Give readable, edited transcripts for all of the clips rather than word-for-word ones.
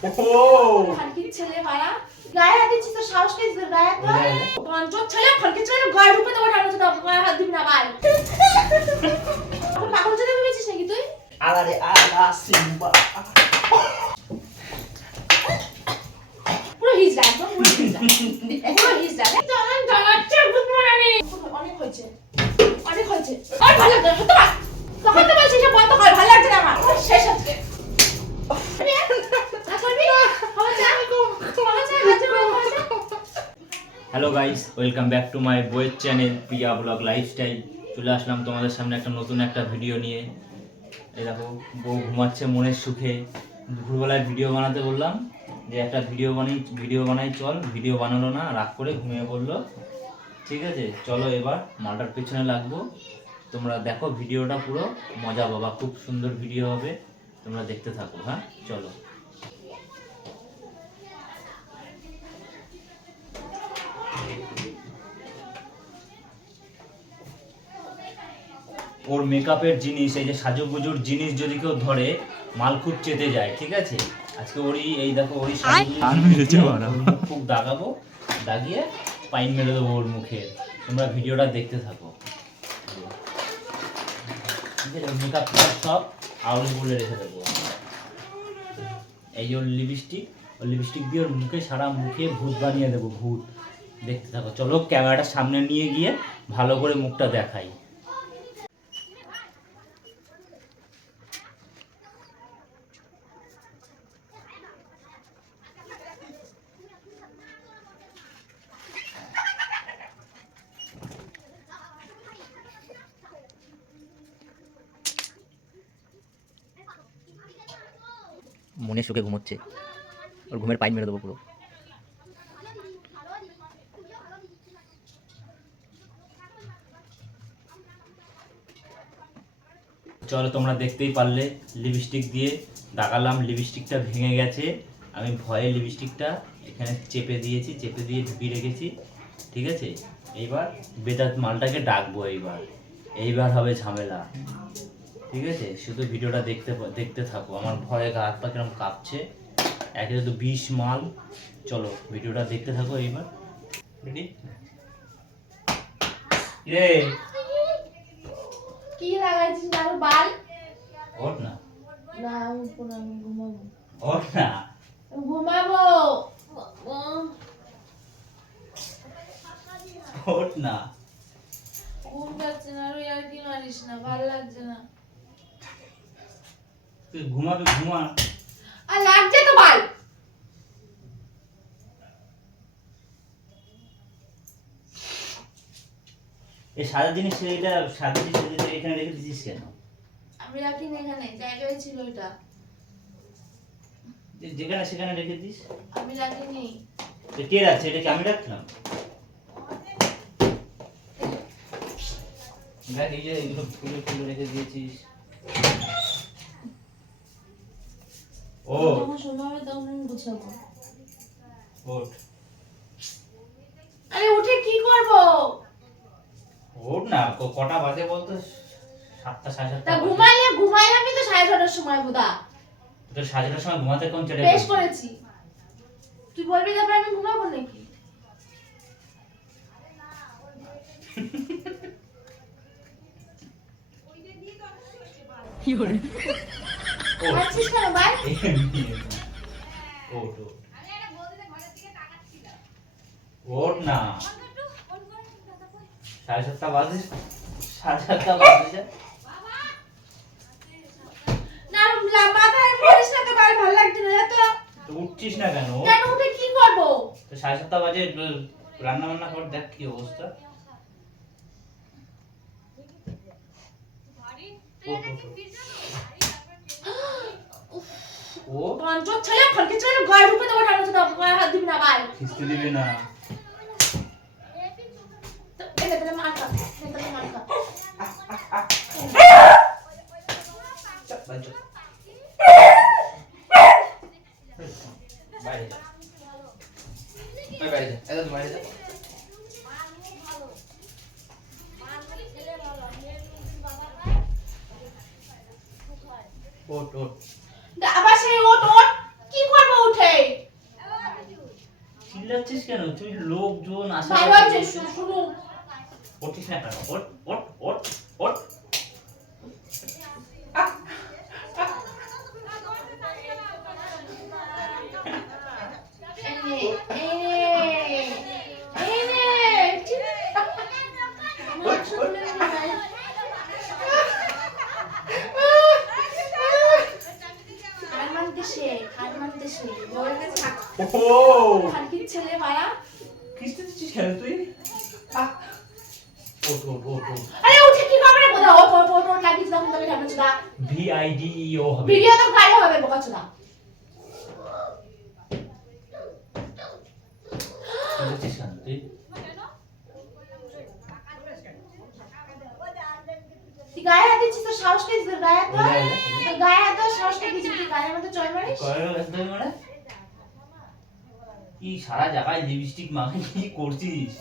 খানকির ছেলে মারা গায়ে হাত দিচ্ছিস তো সাহস নেই তোর গায়ে হাত পঞ্চর ছেলে খানকির ছেলে গায়ে ঢুকে দেবো ঠান্ডা তো গায়ে হাত দিবি না ভাই এখন পাগল ছেলে ভেবেছিস নাকি তুই আরে আলা সিম্বা পুরো হিজড়া একদম পুরো হিজড়া জানান জানাচ্ছে বুঝ মারানি অনেক হয়েছে আর ভালো লাগছে না তোরা তখন তো বলছিস যে বন্ধ কর ভালো লাগছে না আমার শেষ হচ্ছে hello guys, welcome back to my বইয়ের চ্যানেল প্রিয়া ব্লগ লাইফস্টাইল। চলে আসলাম তোমাদের সামনে একটা নতুন একটা ভিডিও নিয়ে। এই দেখো, বউ ঘুমাচ্ছে মনের সুখে। দুপুরবেলায় ভিডিও বানাতে বললাম যে একটা ভিডিও বানাই চল, ভিডিও বানালো না, রাগ করে ঘুমিয়ে পড়লো। ঠিক আছে, চলো এবার মালটার পেছনে লাগবো। তোমরা দেখো ভিডিওটা, পুরো মজা বাবা, খুব সুন্দর ভিডিও হবে, তোমরা দেখতে থাকো। হ্যাঁ চলো। ওর মেকআপের জিনিস, এই যে সাজুগুজুর জিনিস যদি কেউ ধরে, মাল খুব চেতে যায়। ঠিক আছে, আজকে ওরই এই দেখো, ওরই খুব দাগাবো, দাগিয়ে পাইন মেরে দেবো ওর মুখে। তোমরা ভিডিওটা দেখতে থাকো। মেকআপ সব আউলি বলে রেখে দেবো। এই যে ওর লিপস্টিক দিয়ে ওর মুখে, সারা মুখে ভূত বানিয়ে দেবো, ভূত। দেখতে থাকো, চলো ক্যামেরাটা সামনে নিয়ে গিয়ে ভালো করে মুখটা দেখাই। মনে সুখে ঘুমোচ্ছে, ওর ঘুমের পাইন মেরে দেবো পুরো। চলো, তোমরা দেখতেই পারলে লিপস্টিক দিয়ে দাগালাম, লিপস্টিকটা ভেঙে গেছে। আমি ভয়ে লিপস্টিকটা এখানে চেপে দিয়েছি, চেপে দিয়ে ঢুকিয়ে রেখেছি। ঠিক আছে, এইবার বেতার মালটাকে ডাকবো। এইবার হবে ঝামেলা। ঠিক আছে, শুধু ভিডিওটা দেখতে থাকো। আমার ভয়ে গা হাত পা কিরকম কাঁপছে, একে তো 20 মাল। চলো ভিডিওটা দেখতে থাকো। এইবার রেডি? কি লাগাইছিস আর বাল ওঠ না, না উঠবো না, আমি ঘুমাবো। ওঠ না, ঘুমাবো। ওঠ না। ঘুম যাচ্ছে না, আর কি মারিস না, ভালো লাগছে না। তুই ঘুমাবি, ঘুমা। আর লাগছে তো বাল। এই সাদা জিনিস, এইটা সাদা জিনিস এখানে রেখে দিছিস কেন? আমি রাখিনি এখানে, জায়গায় ছিল এটা। যেখানে সেখানে রেখে দিস। আমি রাখিনি। কে রাখছে? এটা কি আমি রাখলাম? দেখ, এই যে এগুলো ফুলে রেখে দিয়েছিস। ও যখন সময় হবে তখন আমি গুছাবো। ওঠ। আরে উঠে কি করব? ওঠ না, কটা বাজে বলতো? 7টা, 7:30। তা ঘুমাইলাম তো 6:30টার সময় বুদা। তো 7:30টার সময় ঘুমাতে কোন চেটে বেশ করেছি। তুই বলবি তারপর আমি ঘুমাবো নাকি? কি করে? আছিস কেন ভাই? ওঠ, ওঠ না। 7:30 বাজে, 7:30 বাজে। না মাথায় পড়িস না তো, ভাই ভালো লাগছে না তো। তো উঠছিস না কেন? কেন উঠে কি করব? তো 7:30 বাজে, রান্না বান্না কর, দেখ কি অবস্থা। ও পঞ্চর ছেলে খানকির ছেলে গায়ে ঢুকে দেবো ঠান্ডা তো গায়ে হাত দিবি না ভাই। খিস্তি দিবি না। এটা মার খা, এটা মার খা। বাইরে যা, বাইরে যা, একদম বাইরে যা। ওঠ, ওঠ। আবার সেই ওঠ, কি করবো উঠে? চিল্লাচ্ছিস কেন? তুই লোকজন আসা ভালো আছে শুনো। ওঠিস না কেন? ওঠ ওঠ ওঠ ওঠ। ও ছেলে মারা কিস্তি দিচ্ছিস কেন তুই? ওঠ ওঠ ওঠ ওঠ। আরে উঠে কি করবে রে বোধা? ওট লাগিস দাও তুমি ঢাকা চুদা। VIDEO হবে। ভিডিও তো গাড়ি হবে বোকা চুদা। বুঝছিস কেন তুই? তুই গায়ে হাত দিচ্ছিস তো সাহস পেয়েছিস তোর গায়ে হাত? তোর গায়ে হাত সাহস পেয়েছিস তুই গায়ের মধ্যে চয় মারিস? কি সারা জায়গায় লিপস্টিক মাখে কি করছিস?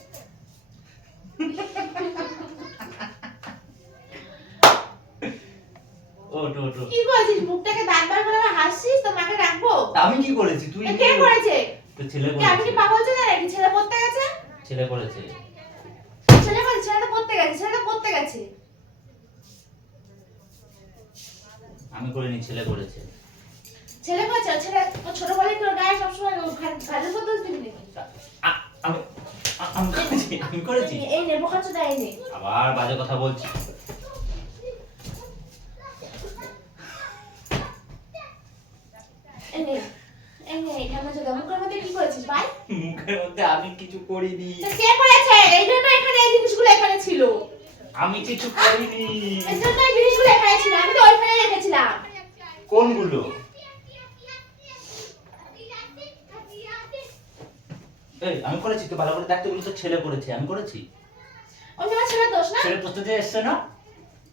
ওঠ ওঠ ওঠ। কি করেছিস? মুখটাকে দাঁত বার করে হাসছিস তো মাকে রাখবো? আমি কি করেছি? তুই কে করেছে? তো ছেলে কি আমি কি করেছে। পাগল ছেলে নাকি? ছেলে পড়তে গেছে? ছেলে করেছে। ছেলে করেছে? ছেলেটা পড়তে গেছে, ছেলেটা পড়তে গেছে। আমি করিনি, ছেলে করেছে। ছেলে করেছে? ছেলে ও ছোট বলে তোর গায়ে সবসময় ঘাড়ের উপর দোষ দিবি নাকি? আমি আমি করেছি, আমি করেছি। এই নে বোকা চোদা এই নে। আবার বাজে কথা বলছি। এই নে এখানে চোদা মুখের মধ্যে কি করেছিস ভাই? মুখের মধ্যে আমি কিছু করিনি। তো কে করেছে? এই জন্য এখানে এই জিনিসগুলো এখানে ছিল। আমি কিছু করিনি। এই জন্য এই জিনিসগুলো এখানে ছিল। আমি তো ওইখানে রেখেছিলাম। কোনগুলো? এই আমি করেছি তো, ভালো করে দেখতে বলি তো। ছেলে করেছে, আমি করেছি। ওই তোমার ছেলের দোষ না? ছেলে প্রস্তুতি এসছে না?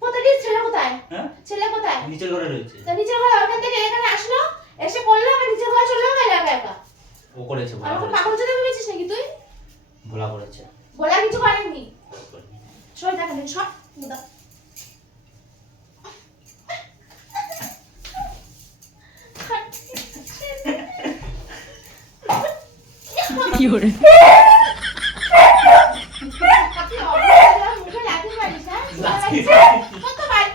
কোথায় ছেলে কোথায়? হ্যাঁ, ছেলে কোথায়? নিচের ঘরে রয়েছে। তো নিচের ঘরে ওখান থেকে এখানে আসলো, এসে করলো আবার নিচের ঘরে চলে গেল একা একা। ও করেছে, ভোলা আমাকে করেছে। পাগল চোদা ভেবেছিস নাকি তুই? ভোলা করেছে। বলা কিছু করেননি। সই দেখা নেই সব মুদা। কি হরে মুখে লাথি মারিস না? লাথি কত বার?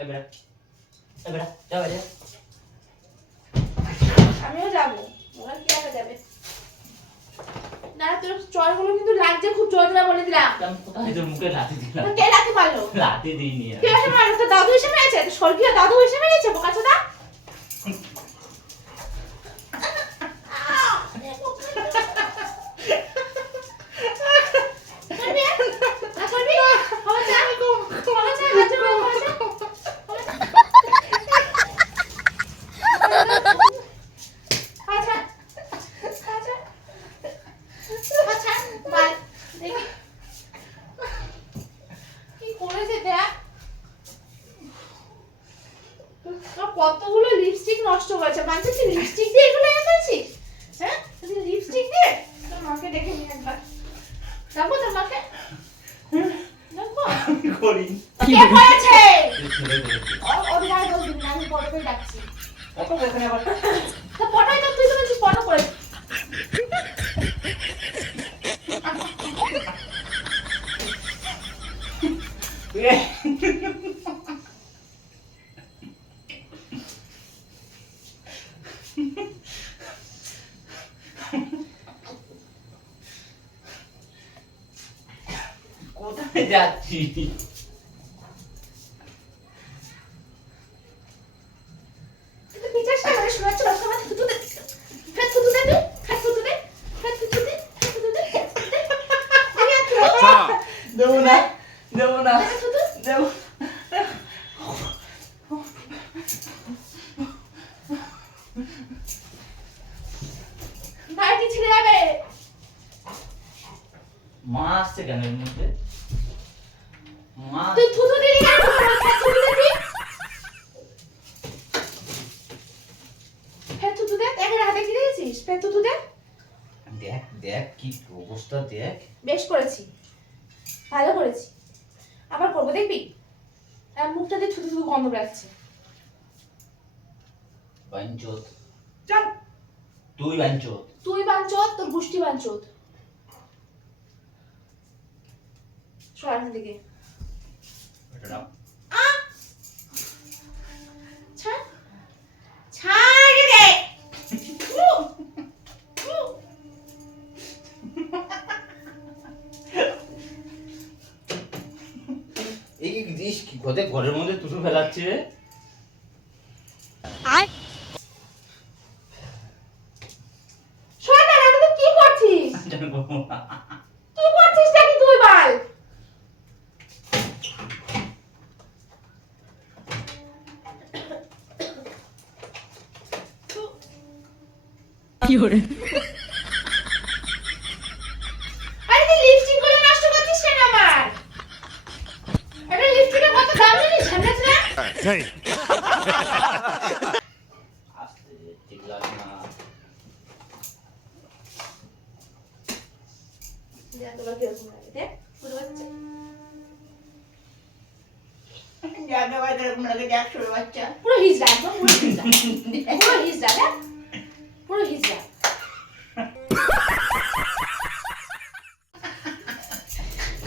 এবারে এবারে যাও বাইরে। আমিও যাবো। ওরা কি একা যাবে? না তোর চড়গুলো কিন্তু লাগছে খুব জোর করে বলে দিলাম। আমি কোথায় তোর মুখে লাথি দিলাম? তো কে লাথি মারলো? লাথি দিইনি আমি। কে এসে মারলো? তোর দাদু এসে মেরেছে? তোর স্বর্গীয় দাদু এসে মেরেছে বোকাচোদা? করবি? না করবি? ক্ষমা চা। ক্ষমা চা, লজ্জা করে ক্ষমা চা। আচ্ছা আচ্ছা আচ্ছা বাই দেখি কি করেছে দেখ। তোর কতগুলো লিপস্টিক নষ্ট হয়েছে। মানছিস তুই লিপস্টিক দিয়ে এগুলো এনে ফেলছিস? হ্যাঁ তুই লিপস্টিক দিয়ে? তোর মাকে ডেকে নিয়ে একবার ডাকবো তোর মাকে? ডাকবো? আমি করিনি। কে করেছে? ছেলে করেছে। ওর গায়ে দোষ দিবি না, আমি পটকে ডাকছি। কত এখানে আবার তো পটাই তো তুই তো বলছিস পট করে। কোথায় যাচ্ছি? তুই তো পিছাস না মানে শোনাচ্ছ না সময় থুতু দে। ফের থুতু দে তুই। ফের থুতু দে। ফের থুতু দে। ফের থুতু দে। আমি আর থুতু দে। দেবো না, দেবো না, ফের থুতু। দেবো। বাড়ি ছিড়ে যাবে। মা আসছে কেন এর মধ্যে? মা তুই থুতু দিলি কেন? ফের থুতু দে তুই। ফের থুতু দে। এখানে হাতে কি দিয়েছিস? ফের থুতু দে। দেখ দেখ কি অবস্থা দেখ। বেশ করেছি। ভালো করেছি। আবার করবো দেখবি? আর মুখটা দিয়ে থুতু থুতু গন্ধ বেরাচ্ছে। বাঞ্চোত। চল তুই বাঞ্চোত। তুই বাঞ্চোত, তোর গোষ্ঠী বাঞ্চোত। সরান দিকে এটা নাও। ছাড় ছাড় রে। এই কি জিনিস কি কোথায় ঘরের মধ্যে তুতু ফেলাচ্ছে রে? শোন না, আমি তো কি করছিস? জানবো না। কি করছিস নাকি তুই বাল? Fiore. আরে তুই লিপস্টিক গুলো নষ্ট করছিস কেন আমার? এটা লিপস্টিকের কত দাম জানিস? ঝামেলা না? আস্তে ঠিক লাগে না। যা তোর কিরকম লাগে দেখ, বুঝতে পারছিস? পুরো হিজড়া, একদম পুরো হিজড়া। পুরো হিজড়া দেখ, পুরো হিজড়া।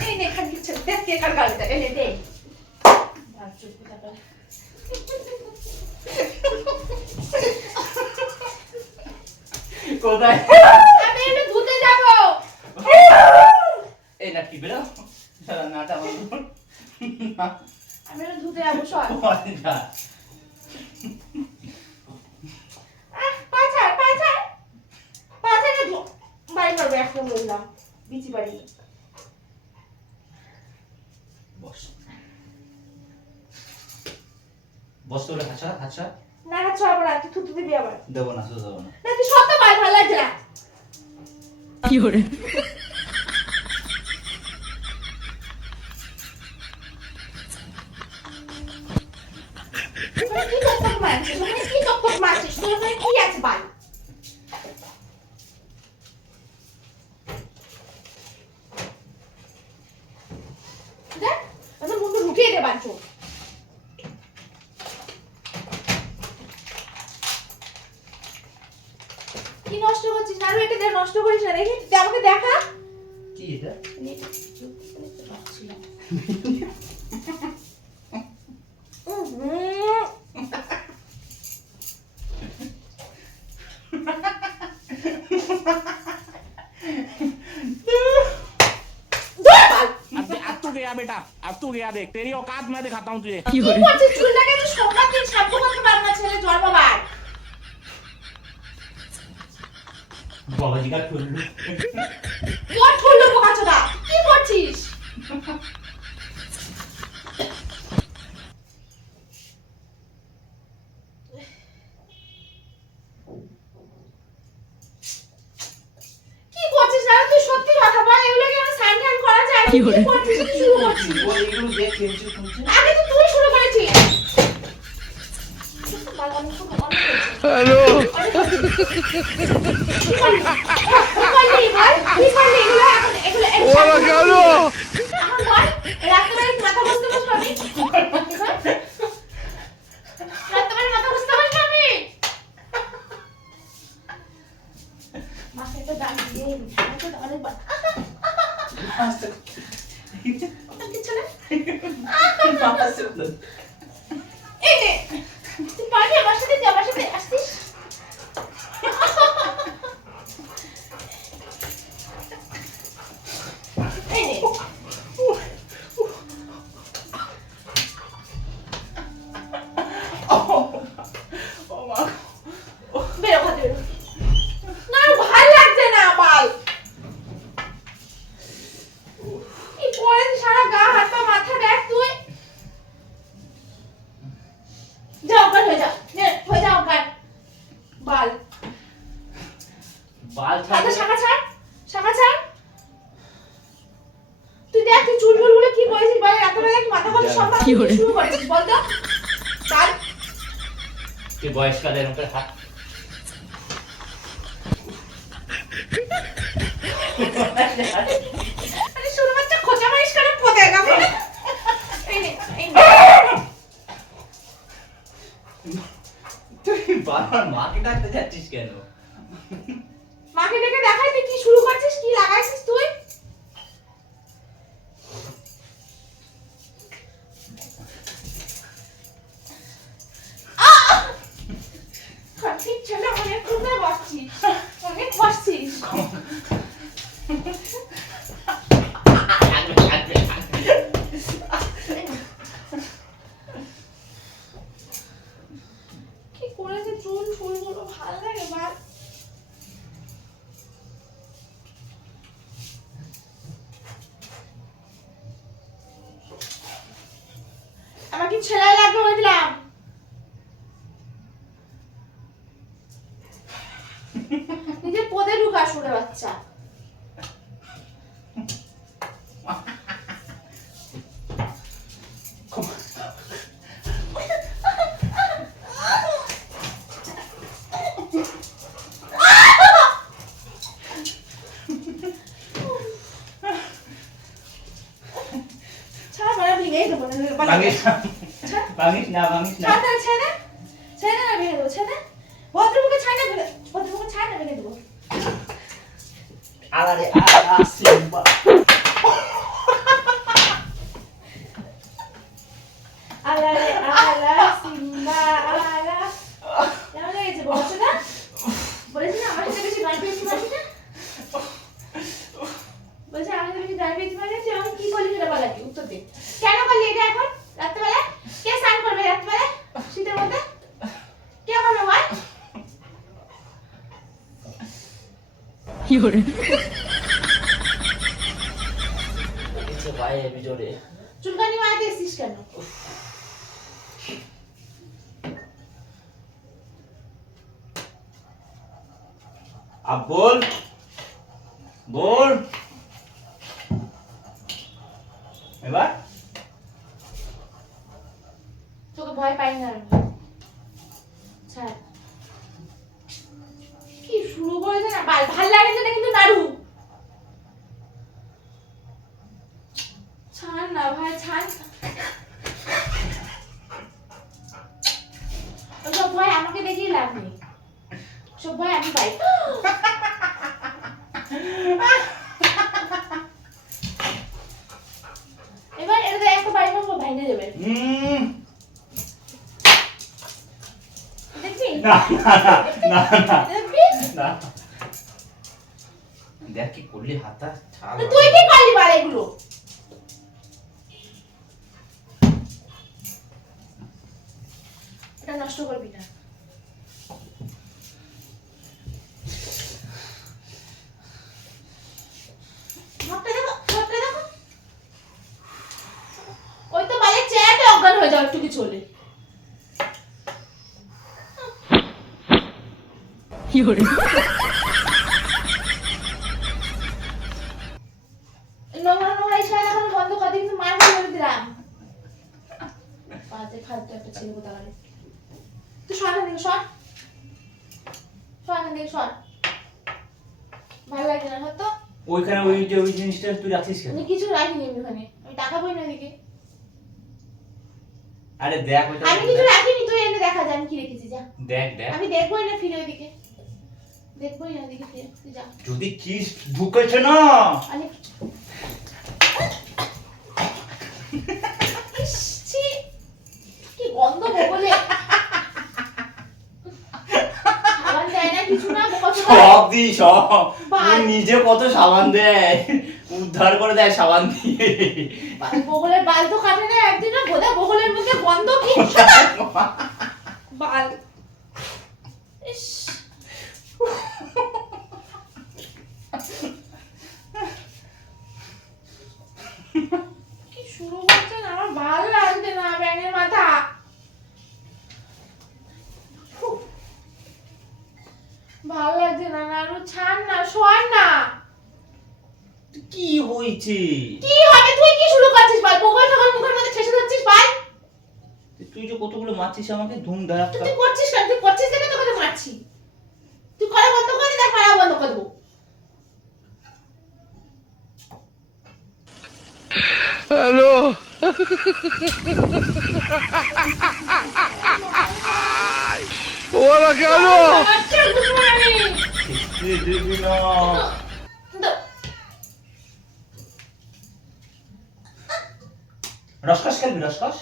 এই নে খালি ছেড়ে দেখ কে কার গাড়িটা এনে দে। বাচ্চুর কোথাটা। কোথায়? আমি একটু ধুতে যাবো। এই না কি বেরো? সারা নাটা বন্ধ কর। আমি একটু ধুতে যাবো সর। যা। পাছাড় পাছাড় পাছাড়ে ধো। বাড়ি করবো এখন বললাম বিচি বাড়ি। বস। বস তোরে হাঁচা হাঁচা। না হাত আবার তুই থুতু দিবি আবার। দেবো না শুধু দেবো না। না তুই সব তো ভালো লাগছে না। Fiore. তোরা কি টকটক মারছিস? তোরা কি টকটক মারছিস? তোর ওখানে কি আছে বাল? দেখ, আমি মুন্ডু ঢুকিয়ে দে বাঞ্চো। কি নষ্ট করছিস? না এটা দে, নষ্ট করিস না দেখি। তুই আমাকে দেখা। কি এটা? अब तू गया बेटा, अब तू गया देख, तेरी औकात मैं दिखाता हूँ तुझे। কি করছিস? চুলটাকে তো সোমবার দিন শ্যাম্পু করতে পারবো না, ছেলে জন্মবার। বাবাজি কাট করলু। তোর ঠুল্লো বোকাচোদা, কি করছিস? কি করছিস? না তুই সত্যি কথা বল, এগুলো কি আমার সাইন টাইন করা যায়? কি কি করে? করছিস? তুই শুরু করছিস। ও এগুলো দেখ কেমন শুনছে। আগে তো তুই শুরু করেছিস। হ্যালো। কি করলি ভাই? কি করলি? এগুলো ওরা গেল। এখন বল, রাত্রে মাথা বসতে বসতে আমি। রাত্রে মাথা বসতে বসতে আমি। মাথাটা দাম দিয়ে, মাথাটা অনেকবার। আস্তে। কিছু না। আস্তে। এই নে, তুই পারবি আমার সাথে? তুই আমার সাথে আসছিস? এই নে। বেরো ঘর থেকে, বেরো। না, ভাল লাগছে না বাল। কি করেন সারা গা হাত পা মাথা দেখ তুই। যাও অজ্ঞান হয়ে যাও, নে হয়ে যাও অজ্ঞান। বাল বাল হাতে ছাড়। শাখা ছাড়, শাখা ছাড়। তুই দেখ তুই চুল গুলো কি করেছিস বল। রাতেবেলা কি মাথা খরচ সব কি করে? শুরু করেছিস বল তো। বাল তুই বয়সকালে এরকম করে হাত। আরে শুরু বাচ্চা খোঁচা মারিস কেন পদে গা বলে। এই নে, এই নে। বারবার মাকে ডাকতে যাচ্ছিস কেন? মাকে ডেকে দেখাই তুই কি শুরু করছিস, কি লাগাইছিস তুই? ঠিক ছেলে অনেক কোথায় বসছিস, অনেক বসছিস। কি করেছে চুল ফুলগুলো ভালো লাগে ভাই। আমাকে ছেলে লাগবে বলে দিলাম। নিজে পদে ঢুকা শুনে বাচ্চা। ছাড় বড় ভেঙে দেবো না। ভাঙিস না, ভাঙিস না, ভাঙিস না। ছাড় ছেড়ে ছেড়ে না ভেঙে দেবো, ছেড়ে ভদ্রমুখে ছাড় না, ভদ্রমুখে ছাড় না ভেঙে দেবো। আলারে আলা সিম্বা। আলারে আলা সিম্বা আলা। কেমন লেগেছে বলছো না? বলেছি না আমার সাথে বেশি গান পেয়েছি পারছি না? বলছে আমার সাথে বেশি গান পেয়েছি পারছি, আমি কি বলি সেটা বলা কি উত্তর দে। কেন করলি এটা এখন রাত্রেবেলা? কে স্নান করবে রাত্রেবেলা শীতের মধ্যে? কে করবে বল? Fiore. কিছু ভাই ভিতরে চুলকানি মারাতে এসেছিস কেন? अब बोल बोल এবার তোকে ভয় পাই না আমি। ছাড়। কি শুরু করেছে না, ভাল লাগে না কিন্তু নাড়ু। ছাড় না ভাই, ছাড়। ওসব ভয় আমাকে দেখিয়ে লাভ নেই, সব ভয় আমি পাই। এবার এটা একটা বাড়ি মারবো ভাঙে যাবে। দেখবি না না না না দেখবি? না দেখ কি করলি হাতটা ছাড়। তো তুই কি করলি বাড়ি এগুলো? এটা নষ্ট করবি না। মুখটা দেখো, মুখটা দেখো। ওই তো বাইরে চেয়ারটা অজ্ঞান হয়ে যাও একটু কিছু হলে। Fiore. নোংরা নোংরা ইশারা দেখানো বন্ধ করে দিন, মার করে দিলাম। বাজে খাদ্য একটা ছেলে কোথা করে। তুই সর এখান থেকে, সর সর এখান থেকে, সর। ভালো লাগে না হয়তো। ওইখানে ওই জিনিসটা তুই রাখিস কেন? আমি কিছু রাখিনি আমি ওখানে, আমি টাকা বই না দিকে। আরে দেখ ওইটা আমি কিছু রাখিনি, তুই এনে দেখা যায় আমি কি রেখেছি, যা। দেখ দেখ আমি দেখবোই না, ফিরে ওইদিকে দেখবোই না, ওইদিকে ফিরে তুই যা। যদি কিস ঢুকেছে না আমি ইস, ছি, কি গন্ধ বলে। সাবান দেয় না কিছু না, কত সব দি সব বাল। তুই নিজে কত সাবান দেয়, উদ্ধার করে দেয় সাবান দিয়ে। বগলের বাল তো কাটে না একদিন, না বোধহয় বগলের মধ্যে গন্ধ কি বাল। ইস, কি শুরু করছে না, আমার ভাল লাগছে না ব্যাঙের মাথা। উফ, ভাল লাগছে না, নাড়ু ছাড় না, সর না। কি হয়েছে? কি হবে, তুই কি শুরু করছিস বল? বগল ঠগল মুখের মধ্যে ঠেসে ধরছিস বল। তুই যে কতগুলো মারছিস আমাকে ধুম ধারাক। তুই করছিস কেন? তুই করছিস দেখে তোকে তো মারছি। তুই করা বন্ধ করে দেখ, করা বন্ধ করে দেবো। हेलो ओ জ্বালাচ্ছে গুদমারানি। দিবি না। দাও। রসকস খেলবি, রসকস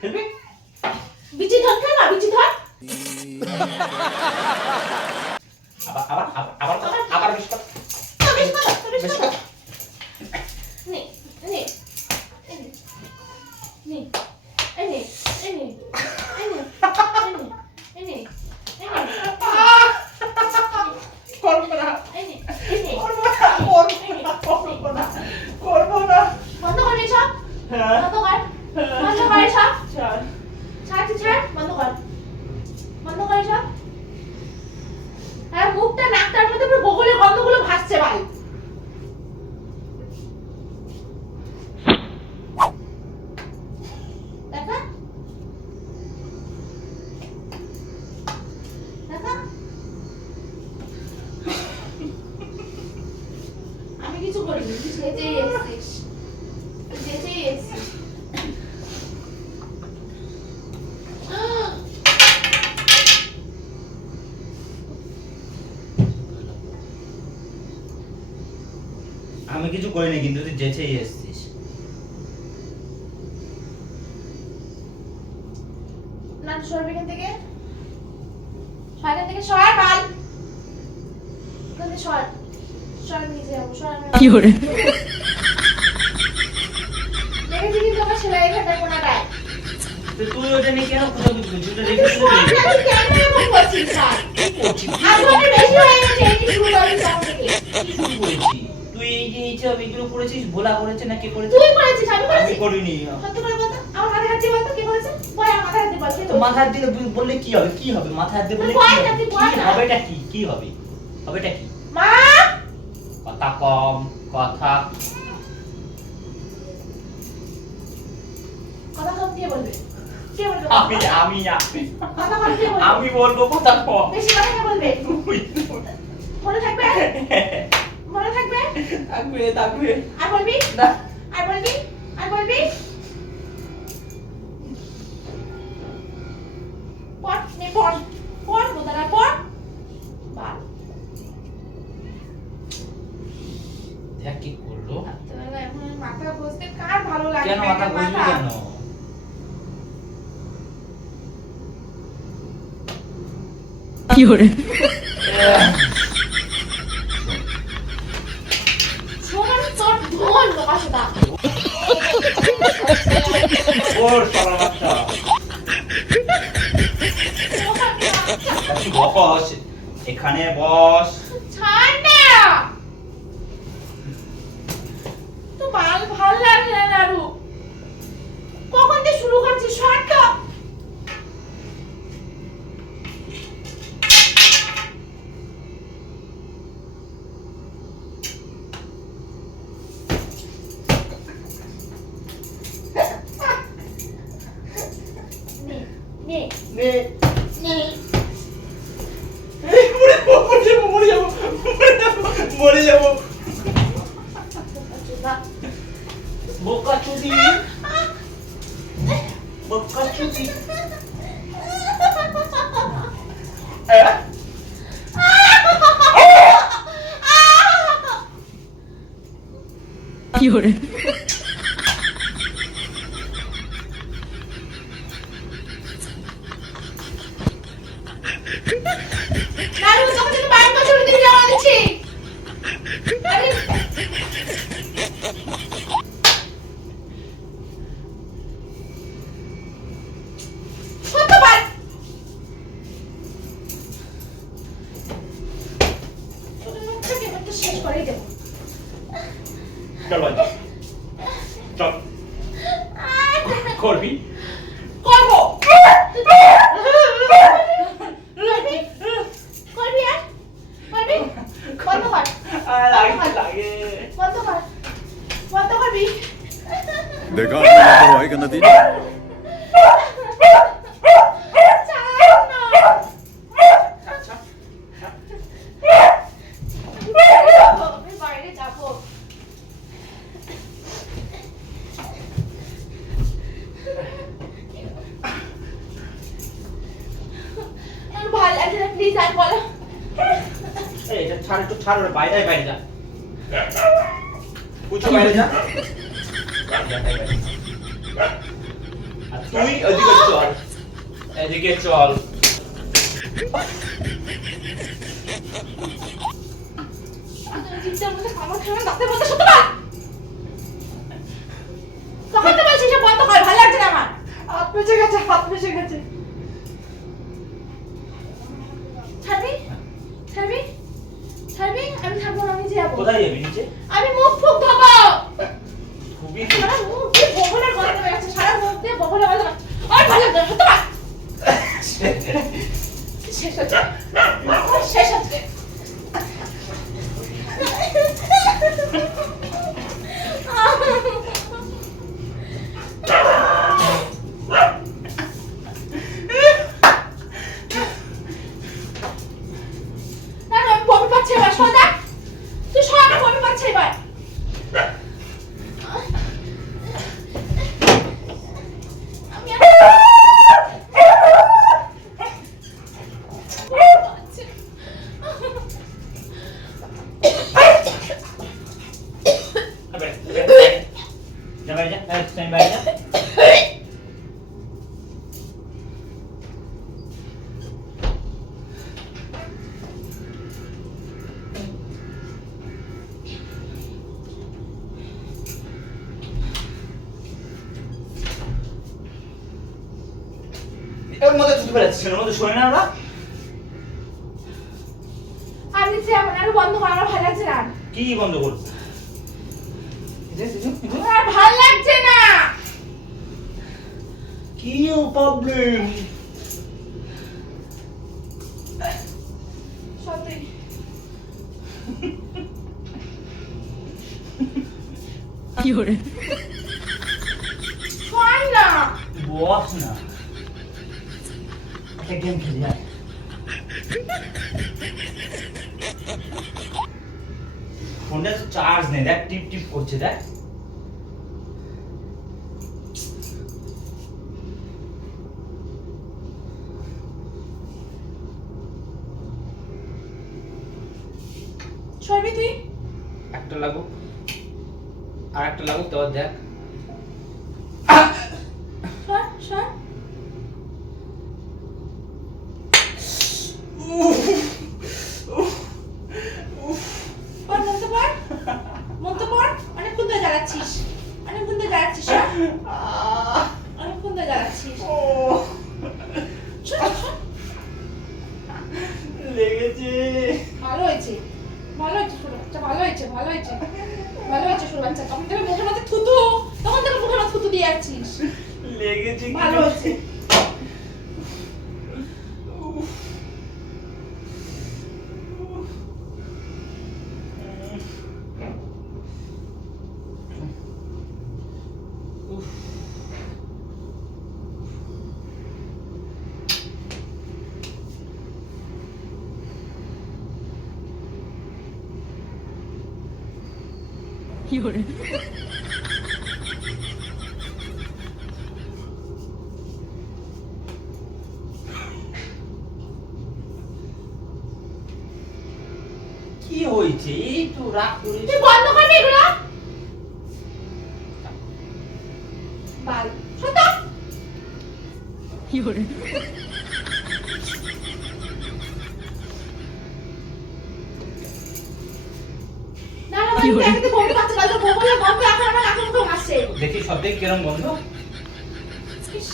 খেলবি? বিচি ধর খেলা, বিচি ধর। আবার বেশ কর। বেশ ভালো, বেশ বেশ ভালো। কর। নে, নে, নে, এই নে, এই নে, এই নে, এই নে, এই নে, এই নে, করবো না, এই নে, এই নে। করবো না, করবো না, করবো না। বন্ধ কর এসব, হ্যাঁ, বন্ধ কর, বন্ধ কর এসব। ছাড়। ছাড়, ছাড়, বন্ধ কর, বন্ধ কর এসব। আর মুখটা নাকটার মধ্যে পুরো বগলে গন্ধগুলো ভাসছে ভাই। দেখা দেখা আমি কিছু করিনি, তুই যেতেই এসছিস, তুই যেতেই এসছিস। আমি কিছু করিনি, কিন্তু তুই যেচেই এসছিস। না সরবে এখান থেকে, সর এখান থেকে, সর বাল এখান থেকে, সর সর, নিচে যাবো, সর। আমি কি করে দেখেছি কিন্তু আমার সেলাই খাতার কোনাটায়। তো তুই ওটা নিয়ে কেন খোঁজাখুঁজি করছিস? ওটা রেখে তুই সর না, তুই কেন এরকম করছিস স্যার? আগে অনেক বেশি হয়ে গেছে, এই শুরু করবি তখন থেকে। কি শুরু করেছি? তুই এই যে এইসব এগুলো করেছিস, ভোলা করেছে না কে করেছে? তুই করেছিস, আমি আমি করেছি? করিনি। সত্যি করে বলতো, আমার মাথায় হাত দিয়ে বলতো কে করেছে? বল আমার মাথায় হাত দিয়ে বল কে তো করেছে? মাথা হাত দিলে বললে কি হবে? কি হবে? মাথা হাত দিয়ে বললে বল কি না, হবে? তুই বল কি না। হবেটা কি? কি হবে? হবেটা কি? মা, কথা কম, কথা। কথা কম কে বলবে? কে বলবে? আমি আমি আমি কথা কম কে বলবে? আমি বলবো কথা কম। বেশি কথা কে বলবে? তুই মনে থাকবে? মনে থাকবে? থাকবে, থাকবে। আর বলবি? না। আর বলবি? আর বলবি? পড়, নে পড়। পড়, বোতারা পড়। বাল। দেখ কি করলো? তোরা এখন মাথা বসতে কার ভালো লাগে? কেন মাথা ঘষবি কেন? কি করে শোনার তোর ঢোল লোকাশোটা। ওর শালা বাচ্চা। বস, এখানে বস। ছাড় না। তো বাল ভাল লাগে না নাড়ু। কখন থেকে শুরু করছিস? সর তো। নে, নে, নে। নে। মরে যাবো, মরে যাবো। না। বোকা চুদি, বোকা চুদি। কি করে নাড়ু তোকে যদি বাইরে বসে উঠে দিয়ে যাওয়া দিচ্ছি। আরে কতবার তোর মুখটাকে এবার তো শেষ করেই দেবো। চল ভাই, চল। করবি? করবো। করবি? করবি আর? করবি? বন্ধ কর। লাগে। বন্ধ কর। বন্ধ করবি? देखा आपने लापरवाही का नतीजा ছাড় না। আমি বাইরে যাবো। একটু ছাড় ওরে, বাইরে যা কুচো, বাইরে যা। আর তুই এদিকে চল। জিভটার মধ্যে কামড় খেয়ে দাঁতের মধ্যে সত্যি না। তখন তো বলছি সব বন্ধ কর, ভালো লাগছে না আমার। হাত ফেসে গেছে। ছাড়বি? আমি থাকবো না, আমি যাবো। কোথায় যাবি? নিচে? আমি মুখ ফুক ধোবো। খুবই সারা মুখ দিয়ে বগলের গন্ধ বেরোচ্ছে, সারা মুখ দিয়ে বগলের গন্ধ বেরোচ্ছে। আর ভালো লাগছে না, সত্যি না। শেষ হচ্ছে। না, আমি বমি পাচ্ছে এবার, সোজা। তুই সব বমি পাচ্ছে এবার। আমি যা বাইরে যা, বাইরে যা। এর মধ্যে তুই বেড়াচ্ছিস, ওর মধ্যে শোনে না ওরা? আমি যাবো না, আরো বন্ধ কর, আমার ভালো লাগছে না। কি বন্ধ করছিস? আর ভালো লাগছে না। কি প্রবলেম? সত্যি Fiore. হয় না। বস না, একটা গেম খেলি। আর ফোনটা তো চার্জ নেই, দেখ টিপ টিপ করছে, দেখ। সরবি তুই? একটা লাগুক, আর একটা লাগুক, তো দেখ। সর। মনতে পড়। অনেকক্ষণ ধরে জ্বালাচ্ছিস। অনেকক্ষণ ধরে জ্বালাচ্ছিস। লেগেছে। ভালো হয়েছে ছোট বাচ্চা, ভালো হয়েছে ছোট বাচ্চা। তখন থেকে মুখের মধ্যে থুতু দিয়ে যাচ্ছিস। লেগেছে, ভালো হয়েছে। Fiore. কি হয়েছে? এই তো রাগ করে। তুই বন্ধ করবি এগুলো? বাল সত্যি। Fiore. কি হলো? দেখতে বমি পাচ্ছে, তাহলে বগলের গন্ধ এখন আমার নাকের মুখে ভাসছে। দেখি শব্দে কিরম গন্ধ। ইস,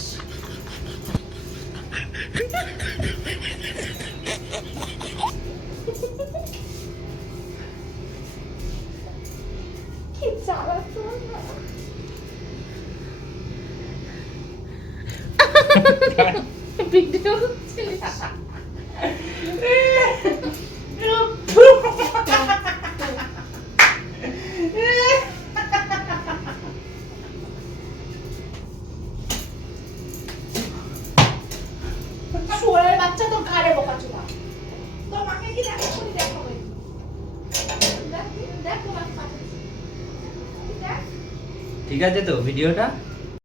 কি জ্বালাতন না। ভিডিও করছিস? শুয়োরের বাচ্চা তোর ঘাড়ে বোকাচোদা। তোর মাকে কি দেখো দেখ তোমার পাঠাচ্ছি। দেখ ঠিক আছে তো ভিডিওটা?